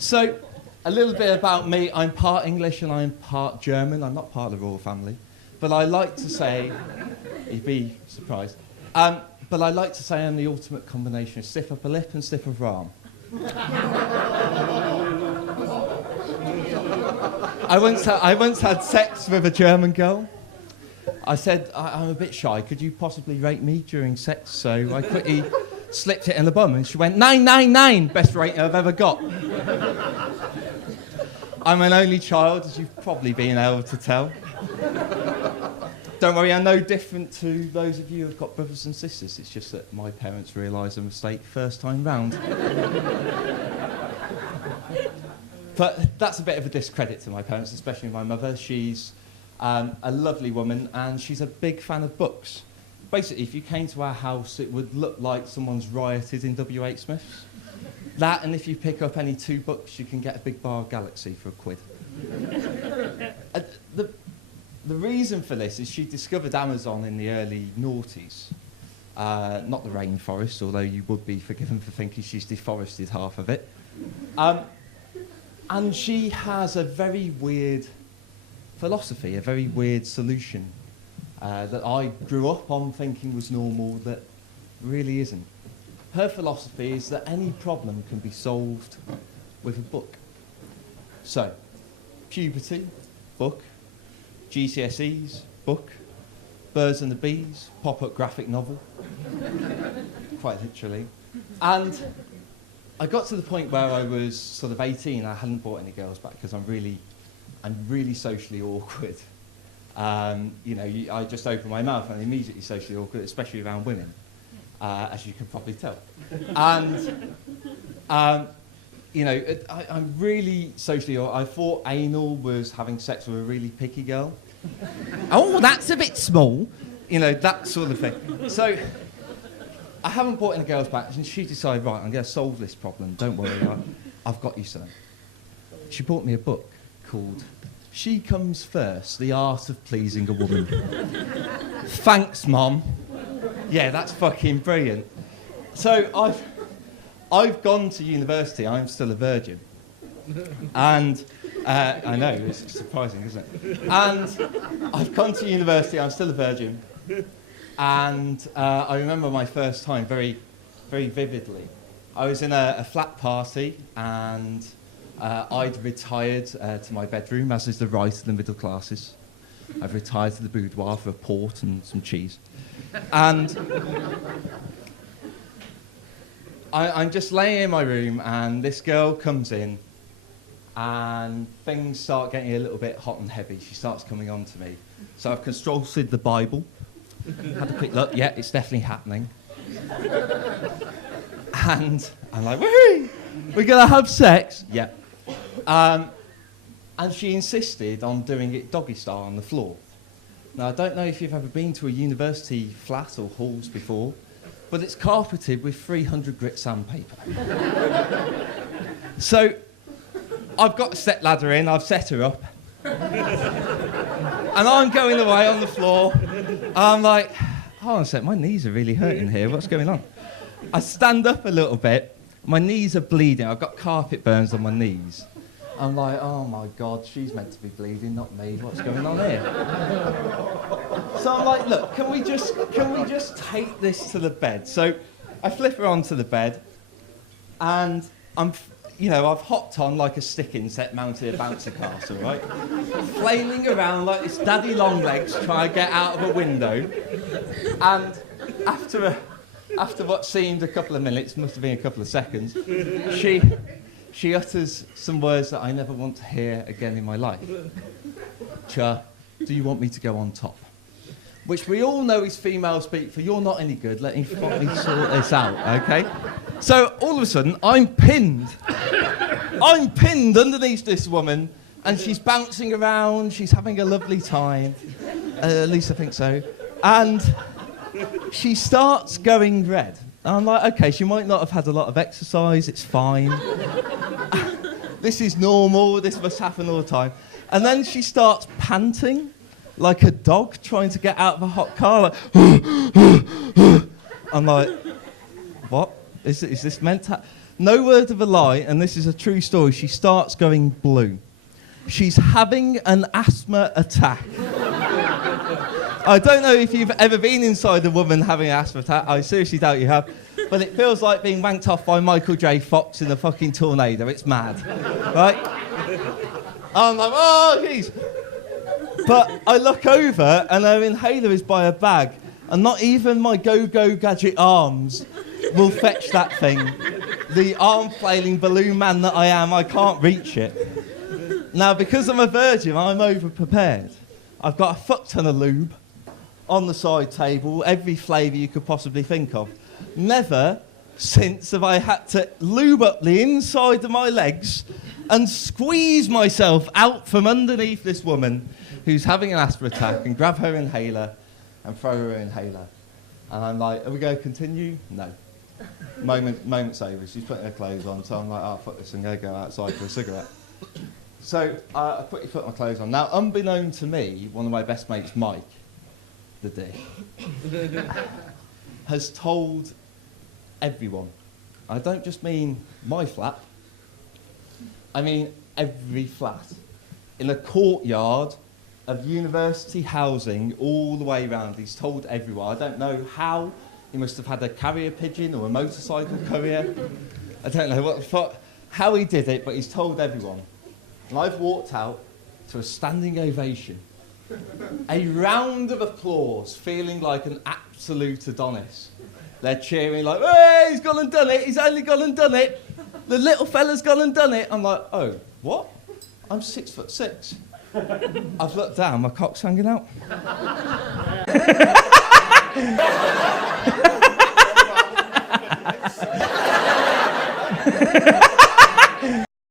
So, a little bit about me. I'm part English and I'm part German. I'm not part of the royal family. But I like to say, you'd be surprised, but I like to say I'm the ultimate combination of stiff upper lip and stiff upper arm. I once had sex with a German girl. I said, I'm a bit shy, could you possibly rate me during sex? So I quickly slipped it in the bum and she went, 999, best rating I've ever got. I'm an only child, as you've probably been able to tell. Don't worry, I'm no different to those of you who've got brothers and sisters. It's just that my parents realised a mistake first time round. But that's a bit of a discredit to my parents, especially my mother. She's a lovely woman and she's a big fan of books. Basically, if you came to our house, it would look like someone's rioted in W.H. Smith's. That, and if you pick up any 2 books, you can get a big bar of Galaxy for £1. The reason for this is she discovered Amazon in the early noughties. Not the rainforest, although you would be forgiven for thinking she's deforested half of it. And she has a very weird philosophy, a very weird solution that I grew up on thinking was normal, that really isn't. Her philosophy is that any problem can be solved with a book. So, puberty, book. GCSEs, book. Birds and the Bees, pop-up graphic novel. Quite literally. And I got to the point where I was sort of 18, I hadn't brought any girls back because I'm really socially awkward. I just open my mouth and I'm immediately socially awkward, especially around women, as you can probably tell. And, I'm really socially awkward. I thought anal was having sex with a really picky girl. Oh, that's a bit small. That sort of thing. So, I haven't brought any girls back, and she decided, right, I'm going to solve this problem. Don't worry, I've got you something. She bought me a book called She Comes First, The Art of Pleasing a Woman. Thanks, Mom. Yeah, that's fucking brilliant. So I've gone to university. I'm still a virgin. And I know, it's surprising, isn't it? And I've gone to university. I'm still a virgin. And I remember my first time very, very vividly. I was in a flat party, and I'd retired to my bedroom, as is the right of the middle classes. I've retired to the boudoir for a port and some cheese. And I'm just laying in my room, and this girl comes in, and things start getting a little bit hot and heavy. She starts coming on to me. So I've consulted the Bible. Had a quick look, yeah, it's definitely happening. And I'm like, woohoo! We're going to have sex? Yeah. And she insisted on doing it doggy style on the floor. Now, I don't know if you've ever been to a university flat or halls before, but it's carpeted with 300 grit sandpaper. So, I've got a step ladder in, I've set her up. And I'm going away on the floor. I'm like, hold on a sec, my knees are really hurting here. What's going on? I stand up a little bit. My knees are bleeding. I've got carpet burns on my knees. I'm like, oh my God, she's meant to be bleeding, not me. What's going on here? So I'm like, look, can we just take this to the bed? So I flip her onto the bed, and I've hopped on like a stick insect mounted a bouncer castle, right? Flailing around like this daddy long legs trying to get out of a window. And after what seemed a couple of minutes, must have been a couple of seconds, she utters some words that I never want to hear again in my life. Cha, do you want me to go on top? Which we all know is female speak for you're not any good, let me sort this out, okay? So all of a sudden, I'm pinned. I'm pinned underneath this woman, and she's bouncing around, she's having a lovely time. At least I think so. And she starts going red. And I'm like, okay, she might not have had a lot of exercise, it's fine. This is normal, this must happen all the time. And then she starts panting like a dog trying to get out of a hot car. Like, I'm like, what? Is this meant to no word of a lie, and this is a true story, she starts going blue. She's having an asthma attack. I don't know if you've ever been inside a woman having an asthma attack. I seriously doubt you have. But it feels like being wanked off by Michael J. Fox in a fucking tornado. It's mad. Right? I'm like, oh, jeez. But I look over and her inhaler is by a bag. And not even my go-go gadget arms will fetch that thing. The arm-flailing balloon man that I am, I can't reach it. Now, because I'm a virgin, I'm over-prepared. I've got a fuck ton of lube on the side table, every flavour you could possibly think of. Never since have I had to lube up the inside of my legs and squeeze myself out from underneath this woman who's having an asthma attack and grab her inhaler and throw her inhaler. And I'm like, are we going to continue? No. Moment's over. She's putting her clothes on, so I'm like, oh, fuck this, I'm going to go outside for a cigarette. So I quickly put my clothes on. Now, unbeknown to me, one of my best mates, Mike, the D, has told everyone. I don't just mean my flat. I mean every flat. In a courtyard of university housing all the way around. He's told everyone. I don't know how. He must have had a carrier pigeon or a motorcycle courier. I don't know what the fuck, how he did it, but he's told everyone. And I've walked out to a standing ovation. A round of applause, feeling like an absolute Adonis. They're cheering like, hey, he's gone and done it, he's only gone and done it. The little fella's gone and done it. I'm like, oh, what? I'm 6'6". I've looked down, my cock's hanging out.